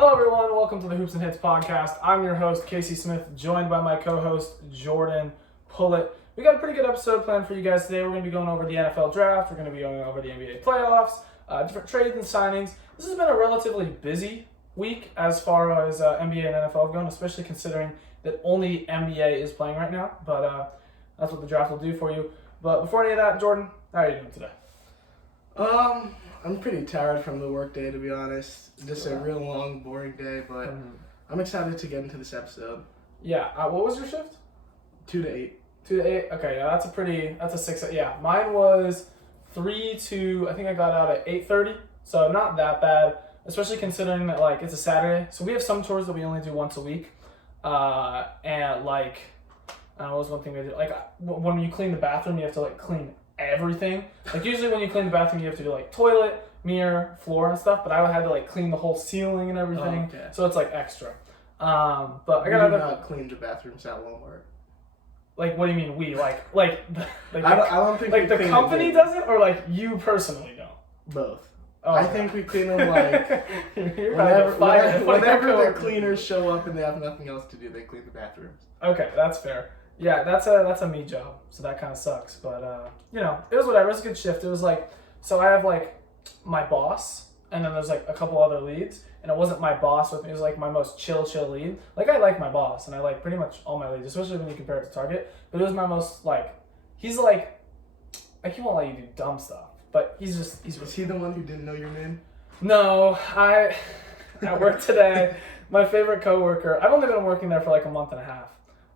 Hello everyone, welcome to the Hoops and Hits podcast. I'm your host, Casey Smith, joined by my co-host, Jordan Pullett. We got a pretty good episode planned for you guys today. We're going to be going over the NFL draft. We're going to be going over the NBA playoffs, different trades and signings. This has been a relatively busy week as far as NBA and NFL have gone, especially considering that only NBA is playing right now. But that's what the draft will do for you. But before any of that, Jordan, how are you doing today? I'm pretty tired from the work day, to be honest. Just a real long, boring day, but I'm excited to get into this episode. Yeah, what was your shift? 2 to 8. 2 to 8? Okay, yeah, that's a 6. Yeah, mine was 3 to, I think I got out at 8:30, so not that bad, especially considering that, like, it's a Saturday. So we have some tours that we only do once a week, and, like, I don't know, what was one thing we did? Like, when you clean the bathroom, you have to, like, clean everything. Like, usually when you clean the bathroom, you have to do, like, toilet, mirror, floor, and stuff, but I had to, like, clean the whole ceiling and everything, so it's, like, extra. But I got not clean the bathrooms at Walmart. Like, what do you mean we? I don't think like the company does it, or like you personally don't? Both. Oh, I think we clean them like whenever the cleaners show up and they have nothing else to do, they clean the bathrooms. Okay, that's fair. Yeah, that's a me job, so that kind of sucks. But you know, it was whatever. It was a good shift. It was like, so I have like my boss, and then there's like a couple other leads. And it wasn't my boss with me. It was like my most chill lead. Like, I like my boss, and I like pretty much all my leads, especially when you compare it to Target. But it was my most, like, he's like he won't let you do dumb stuff. But Was he the one who didn't know your name? No, at work today, my favorite coworker, I've only been working there for like a month and a half.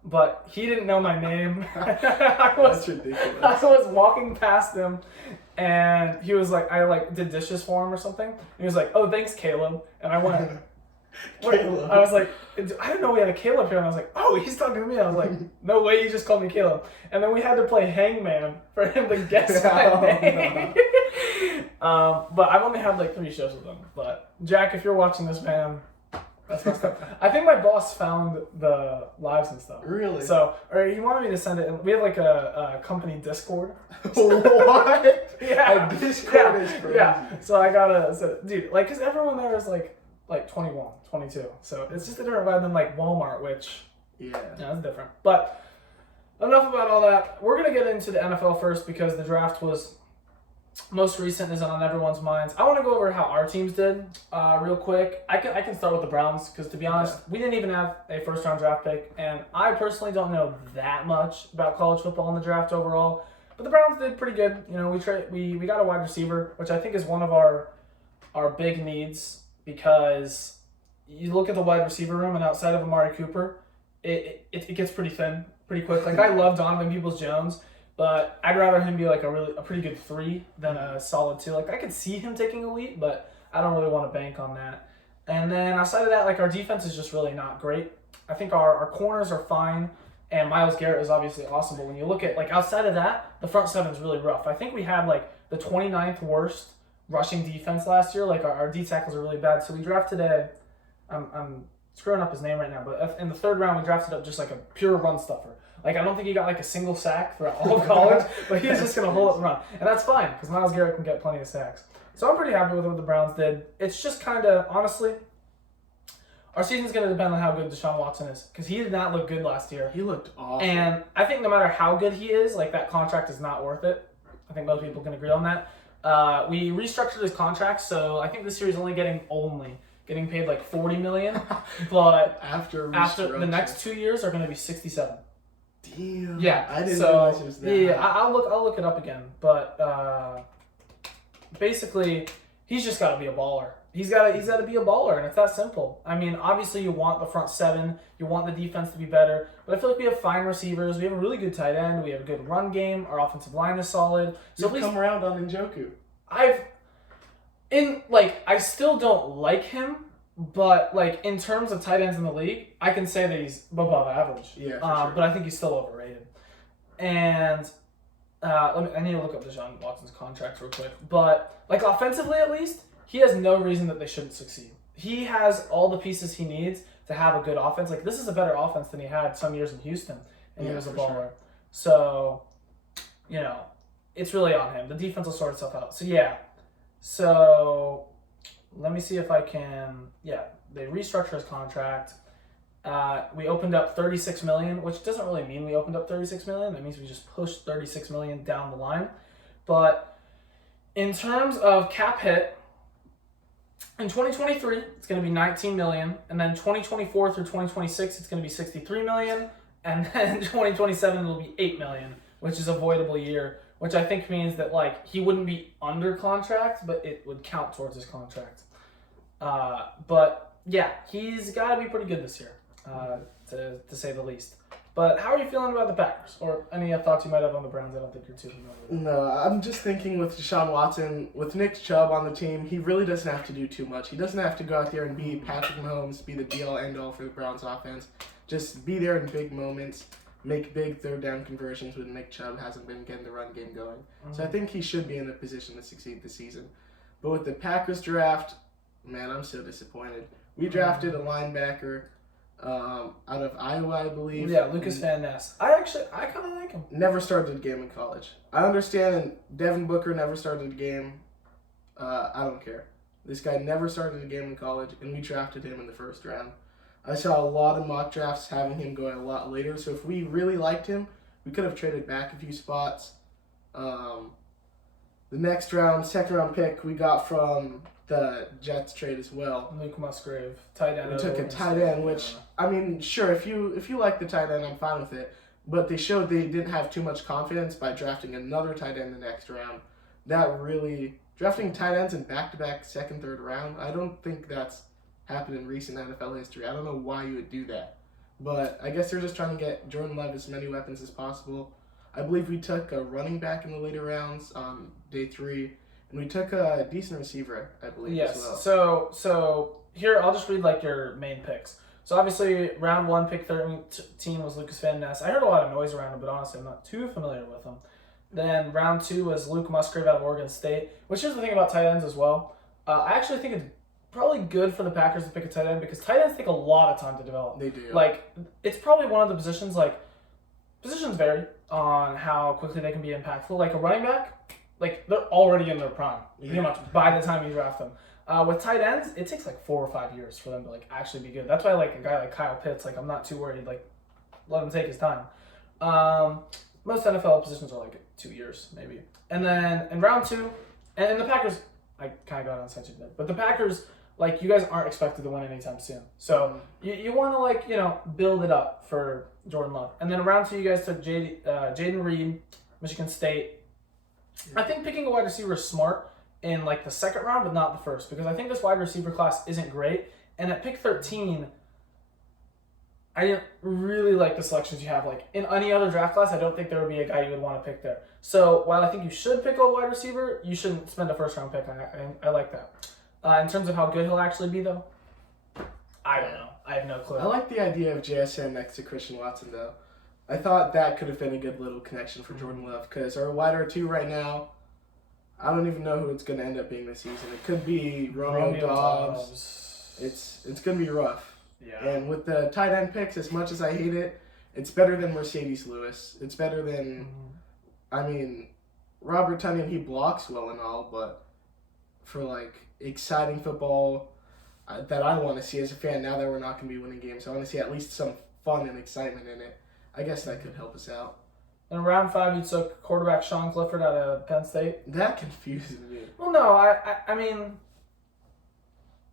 But he didn't know my name. That's ridiculous. I was walking past him, and he was like, I like did dishes for him or something. And he was like, "Oh, thanks, Caleb." And I went, Caleb. I was like, I didn't know we had a Caleb here. And I was like, "Oh, he's talking to me." I was like, "No way, you just called me Caleb." And then we had to play Hangman for him to guess my name. But I've only had like 3 shows with him. But Jack, if you're watching this, man, that's messed up. I think my boss found the lives and stuff. Really? So, or he wanted me to send it. And we have like a company Discord. What? Yeah. A Discord is crazy. Yeah. So I gotta, dude, like, cause everyone there is like 21, 22. So it's just a different vibe than like Walmart, which yeah, it's different. But enough about all that. We're gonna get into the NFL first because the draft was most recent, is on everyone's minds. I want to go over how our teams did real quick. I can start with the Browns because, to be honest, we didn't even have a first-round draft pick, and I personally don't know that much about college football in the draft overall. But the Browns did pretty good. You know, we got a wide receiver, which I think is one of our big needs, because you look at the wide receiver room, and outside of Amari Cooper, it gets pretty thin pretty quick. Like, I love Donovan Peoples-Jones, but I'd rather him be like a pretty good 3 than a solid 2. Like, I could see him taking elite, but I don't really want to bank on that. And then outside of that, like, our defense is just really not great. I think our corners are fine, and Myles Garrett is obviously awesome. But when you look at, like, outside of that, the front 7 is really rough. I think we had like the 29th worst rushing defense last year. Like, our D tackles are really bad. So we drafted I'm screwing up his name right now, but in the 3rd round we drafted up just like a pure run stuffer. Like, I don't think he got like a single sack throughout all of college, but he's just going to hold it and run. And that's fine, because Myles Garrett can get plenty of sacks. So I'm pretty happy with what the Browns did. It's just kind of, honestly, our season's going to depend on how good Deshaun Watson is, because he did not look good last year. He looked awful. And I think no matter how good he is, like, that contract is not worth it. I think most people can agree on that. We restructured his contract, so I think this year he's only getting paid like $40 million, but after the next 2 years are going to be 67. Damn. Yeah. I didn't realize it was that. Yeah, I'll look it up again. But basically, he's just got to be a baller. He's got to be a baller, and it's that simple. I mean, obviously you want the front 7, you want the defense to be better, but I feel like we have fine receivers. We have a really good tight end. We have a good run game. Our offensive line is solid. So You've come around on Njoku. I still don't like him. But, like, in terms of tight ends in the league, I can say that he's above average. Yeah, for sure. But I think he's still overrated. And I need to look up Deshaun Watson's contracts real quick. But, like, offensively at least, he has no reason that they shouldn't succeed. He has all the pieces he needs to have a good offense. Like, this is a better offense than he had some years in Houston, and he was a baller. Sure. So, you know, it's really on him. The defense will sort itself out. So, yeah. So, let me see if I can... Yeah, they restructure his contract. We opened up $36 million, which doesn't really mean we opened up $36 million. That means we just pushed $36 million down the line. But in terms of cap hit, in 2023, it's going to be $19 million, and then 2024 through 2026, it's going to be $63 million, and then 2027 it'll be $8 million, which is a voidable year, which I think means that like he wouldn't be under contract, but it would count towards his contract. But yeah, he's got to be pretty good this year, to say the least. But how are you feeling about the Packers? Or any thoughts you might have on the Browns? I don't think you're too familiar with. No, I'm just thinking with Deshaun Watson, with Nick Chubb on the team, he really doesn't have to do too much. He doesn't have to go out there and be Patrick Mahomes, be the be-all, end-all for the Browns offense. Just be there in big moments, make big third-down conversions when Nick Chubb hasn't been getting the run game going. Mm-hmm. So I think he should be in a position to succeed this season. But with the Packers draft, man, I'm so disappointed. We drafted a linebacker out of Iowa, I believe. Yeah, Lucas Van Ness. I kind of like him. Never started a game in college. I understand Devin Booker never started a game. I don't care. This guy never started a game in college, and we drafted him in the first round. I saw a lot of mock drafts having him going a lot later, so if we really liked him, we could have traded back a few spots. The next round, second round pick, we got from the Jets trade as well. Luke Musgrave, tight end. We took a tight end, which, I mean, sure, if you like the tight end, I'm fine with it. But they showed they didn't have too much confidence by drafting another tight end the next round. That really, drafting tight ends in back-to-back second, third round, I don't think that's happened in recent NFL history. I don't know why you would do that. But I guess they're just trying to get Jordan Love as many weapons as possible. I believe we took a running back in the later rounds on day 3. And we took a decent receiver, I believe, as well. So here, I'll just read like your main picks. So obviously, round 1, pick 13 was Lucas Van Ness. I heard a lot of noise around him, but honestly, I'm not too familiar with him. Then round 2 was Luke Musgrave out of Oregon State, which is the thing about tight ends as well. I actually think it's probably good for the Packers to pick a tight end because tight ends take a lot of time to develop. They do. Like, it's probably one of the positions, like, positions vary on how quickly they can be impactful. Like a running back, like, they're already in their prime, pretty much, by the time you draft them. With tight ends, it takes like 4 or 5 years for them to like actually be good. That's why like a guy like Kyle Pitts, like I'm not too worried. Like, let him take his time. Most NFL positions are like 2 years maybe. And then in round 2, and the Packers, I kind of got on side there, but the Packers, like you guys aren't expected to win anytime soon. So you want to like build it up for Jordan Love. And then in round 2, you guys took Jaden Reed, Michigan State. I think picking a wide receiver is smart in like the second round, but not the first, because I think this wide receiver class isn't great. And at pick 13, I didn't really like the selections you have. Like in any other draft class, I don't think there would be a guy you would want to pick there. So while I think you should pick a wide receiver, you shouldn't spend a first round pick. I like that. In terms of how good he'll actually be, though, I don't know. I have no clue. I like the idea of JSN next to Christian Watson, though. I thought that could have been a good little connection for Jordan Love, because our wide R2 right now, I don't even know who it's going to end up being this season. It could be Romeo Doubs. It's going to be rough. Yeah. And with the tight end picks, as much as I hate it, it's better than Mercedes Lewis. It's better than, I mean, Robert Tonyan, he blocks well and all, but for like exciting football that I want to see as a fan, now that we're not going to be winning games, I want to see at least some fun and excitement in it. I guess that could help us out. In round 5, you took quarterback Sean Clifford out of Penn State. That confuses me. Well, no, I mean,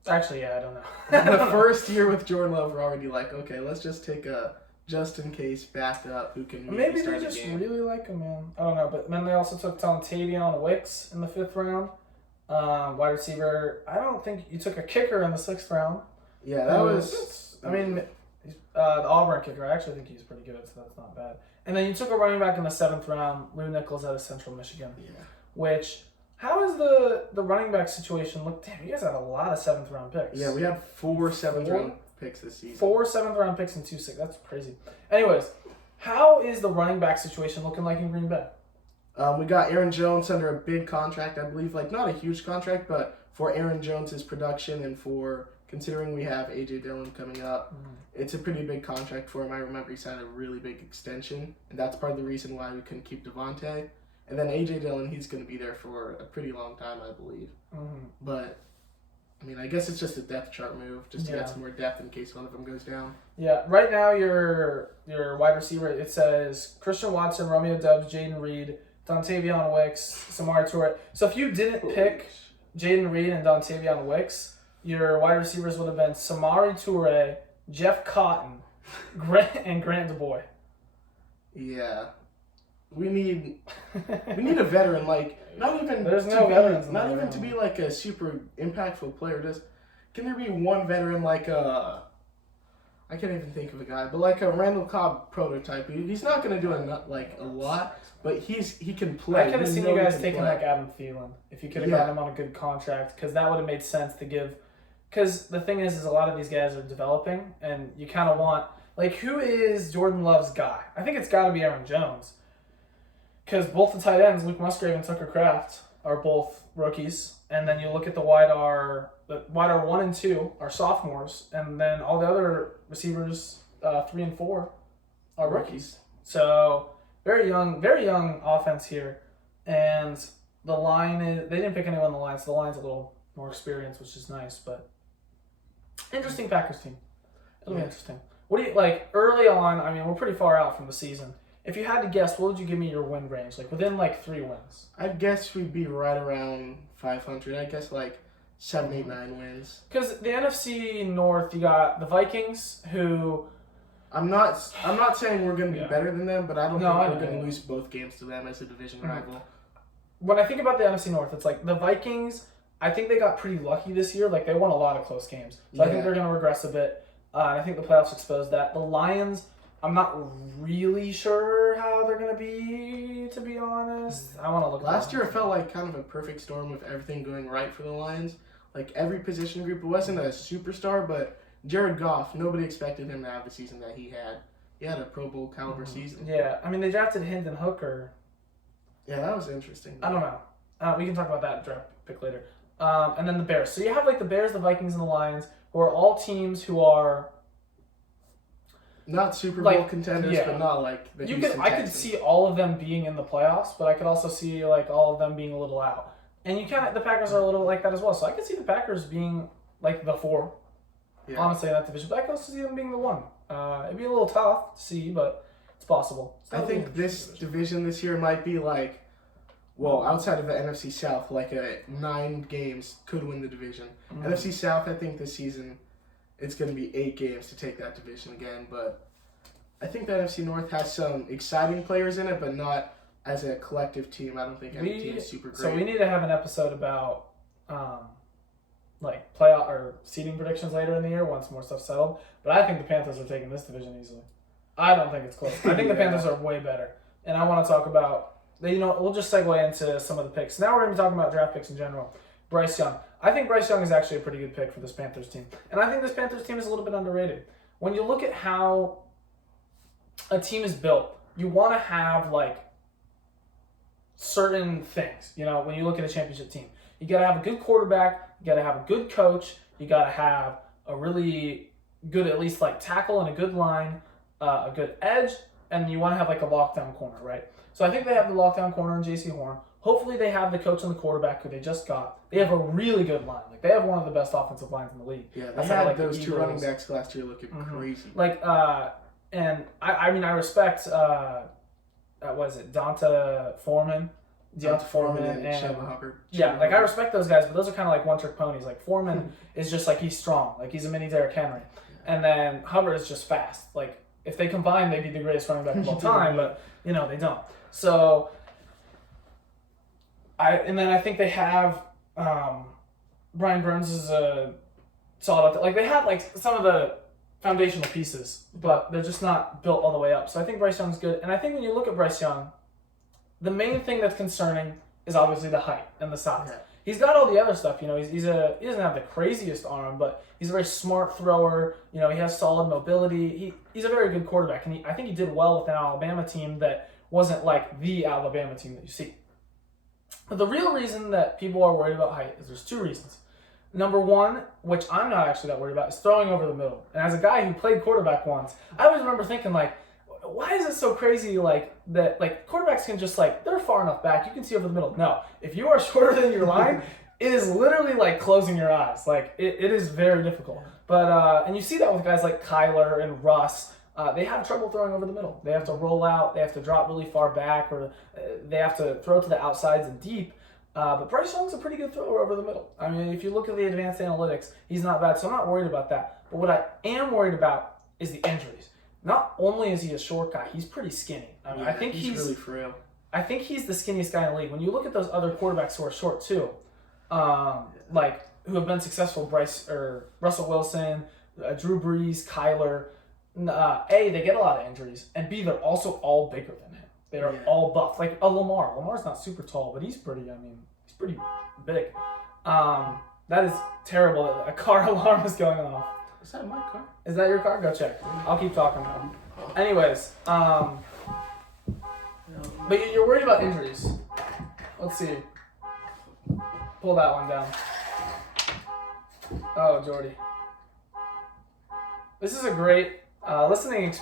actually, yeah, I don't know. The first year with Jordan Love, we're already like, okay, let's just take a just-in-case backup who can maybe they just really like him, man. I don't know, but then they also took Tavion Wicks in the 5th round. Wide receiver, I don't think you took a kicker in the 6th round. Yeah, that was... I mean... the Auburn kicker, I actually think he's pretty good, so that's not bad. And then you took a running back in the 7th round, Lou Nichols out of Central Michigan. Yeah. Which, how is the running back situation look? Damn, you guys had a lot of 7th round picks. Yeah, we had 4 7th round picks this season. 4 7th round picks and 2 6. That's crazy. Anyways, how is the running back situation looking like in Green Bay? We got Aaron Jones under a big contract, I believe. Like, not a huge contract, but for Aaron Jones' production and for... Considering we have A.J. Dillon coming up, it's a pretty big contract for him. I remember he signed a really big extension, and that's part of the reason why we couldn't keep Devontae. And then A.J. Dillon, he's going to be there for a pretty long time, I believe. But I mean, I guess it's just a depth chart move, just to Yeah. get some more depth in case one of them goes down. Yeah, right now your wide receiver, it says Christian Watson, Romeo Doubs, Jaden Reed, Dontavion Wicks, Samari Toure. So if you didn't pick Jaden Reed and Dontavion Wicks, your wide receivers would have been Samari Toure, Jeff Cotton, and Grant DuBois. Yeah. We need a veteran, like, not even There's to no be, veterans in not the even room. to be like a super impactful player. Can there be one veteran like I can't even think of a guy, but like a Randall Cobb prototype? He's not gonna do a lot, but he can play. I could have We seen know you he guys can taking play. like Adam Thielen if you could have Yeah. gotten him on a good contract, because that would have made sense to give. Because the thing is a lot of these guys are developing, and you kind of want, like, who is Jordan Love's guy? I think it's got to be Aaron Jones. Because both the tight ends, Luke Musgrave and Tucker Kraft, are both rookies. And then you look at the wide R 1 and 2 are sophomores. And then all the other receivers, 3 and 4, are rookies. So very young offense here. And the line they didn't pick anyone on the line, so the line's a little more experienced, which is nice. But interesting Packers team. It'll be interesting. What do you, like, early on, I mean, we're pretty far out from the season. If you had to guess, what would you give me your win range? Like, within, like, 3 wins. I guess we'd be right around 500. I guess like 7, 8, 9 wins. Because the NFC North, you got the Vikings, who... I'm not saying we're going to be Yeah. better than them, but I don't No, I think we're know. going to lose both games to them as a division rival. When I think about the NFC North, it's like the Vikings, I think they got pretty lucky this year. Like, they won a lot of close games. So I think Yeah. they're going to regress a bit. And I think the playoffs exposed that. The Lions, I'm not really sure how they're going to be honest. I want to look at Last that. year, it felt like kind of a perfect storm of everything going right for the Lions. Like, every position group, it wasn't a superstar, but Jared Goff, nobody expected him to have the season that he had. He had a Pro Bowl caliber season. Yeah, I mean, they drafted Hendon Hooker. Yeah, that was interesting. I don't know. We can talk about that draft pick later. And then the Bears. So you have, like, the Bears, the Vikings, and the Lions, who are all teams who are... Not Super Bowl Like, contenders, yeah. but not like the Houston I could Texans. see all of them being in the playoffs, but I could also see, like, all of them being a little out. And the Packers are a little like that as well. So I could see the Packers being, like, the 4, Yeah. honestly, in that division. But I could also see them being the 1. It'd be a little tough to see, but it's possible. It's I not think really this interesting division this year might be like, well, outside of the NFC South, like 9 games could win the division. division. NFC South, I think this season it's going to be 8 games to take that division again. But I think the NFC North has some exciting players in it, but not as a collective team. I don't think any team is super great. So we need to have an episode about like playoff or seeding predictions later in the year once more stuff's settled. But I think the Panthers are taking this division easily. I don't think it's close. I think the Yeah. Panthers are way better. And I want to talk about, we'll just segue into some of the picks. Now we're going to be talking about draft picks in general. Bryce Young. I think Bryce Young is actually a pretty good pick for this Panthers team. And I think this Panthers team is a little bit underrated. When you look at how a team is built, you want to have, like, certain things. You know, when you look at a championship team, you got to have a good quarterback, you got to have a good coach, you got to have a really good, at least, like, tackle and a good line, a good edge, and you want to have, like, a lockdown corner, right? So I think they have the lockdown corner in J.C. Horn. Hopefully they have the coach and the quarterback who they just got. They have a really good line. Like, they have one of the best offensive lines in the league. Yeah, they Outside of, had like, the those 2 Eagles. running backs last year looking crazy. Like, and I mean, I respect, what is it, Deonta Foreman and Sheva Hubbard. yeah, like, I respect those guys, but those are kind of like one-trick ponies. Like, Foreman is just, like, he's strong. Like, he's a mini Derrick Henry. And then Hubbard is just fast. Like, if they combine, they'd be the greatest running back of all time, but, they don't. So, I think they have, Brian Burns is a solid, like, they have, like, some of the foundational pieces, but they're just not built all the way up. So I think Bryce Young's good. And I think when you look at Bryce Young, the main thing that's concerning is obviously the height and the size. Yeah. He's got all the other stuff, he doesn't have the craziest arm, but he's a very smart thrower. He has solid mobility. He's a very good quarterback, and I think he did well with an Alabama team that wasn't like the Alabama team that you see. But the real reason that people are worried about height is there's 2 reasons. Number one, which I'm not actually that worried about, is throwing over the middle. And as a guy who played quarterback once, I always remember thinking, like, why is it so crazy, like, that, like, quarterbacks can just, like, they're far enough back, you can see over the middle. No, if you are shorter than your line, it is literally like closing your eyes. Like it is very difficult. But and you see that with guys like Kyler and Russ. They have trouble throwing over the middle. They have to roll out. They have to drop really far back, or they have to throw to the outsides and deep. But Bryce Young's a pretty good thrower over the middle. I mean, if you look at the advanced analytics, he's not bad. So I'm not worried about that. But what I am worried about is the injuries. Not only is he a short guy, he's pretty skinny. I mean, I think he's really frail. I think he's the skinniest guy in the league. When you look at those other quarterbacks who are short too, like who have been successful, Russell Wilson, Drew Brees, Kyler. A, they get a lot of injuries, and B, they're also all bigger than him. They're all buff. Like a Lamar. Lamar's not super tall, but he's pretty big. That is terrible. A car alarm is going off. Is that my car? Is that your car? Go check. I'll keep talking now. Anyways, but you're worried about injuries. Let's see. Pull that one down. Oh, Jordy. This is a great listening experience.